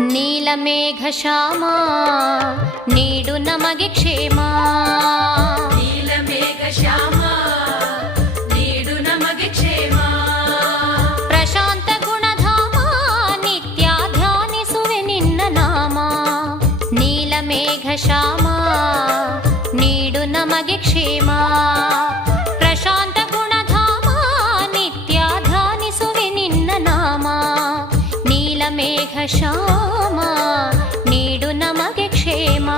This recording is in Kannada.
ನೀಲಮೇಘ ಶ್ಯಾಮ ನೀಡು ನಮಗೆ ಕ್ಷೇಮ. ನೀಲಮೇಘ ಶ್ಯಾಮ ನೀಡು ನಮಗೆ ಕ್ಷೇಮ. ಪ್ರಶಾಂತ ಗುಣಧಾಮ ನಿತ್ಯ ಧ್ಯಾನಿಸುವೆ ನಿನ್ನ ನಾಮ. ನೀಲಮೇಘ ಶ್ಯಾಮ ನೀಡು ನಮಗೆ ಕ್ಷೇಮ. ಪ್ರಶಾಂತ ಗುಣಧಾಮ ನಿತ್ಯ ಧ್ಯಾನಿಸುವೆ ನಿನ್ನ ನಾಮ. ನೀಲಮೇಘ ಶ್ಯಾಮ ನೀಡು ನಮಗೆ ಕ್ಷೇಮ.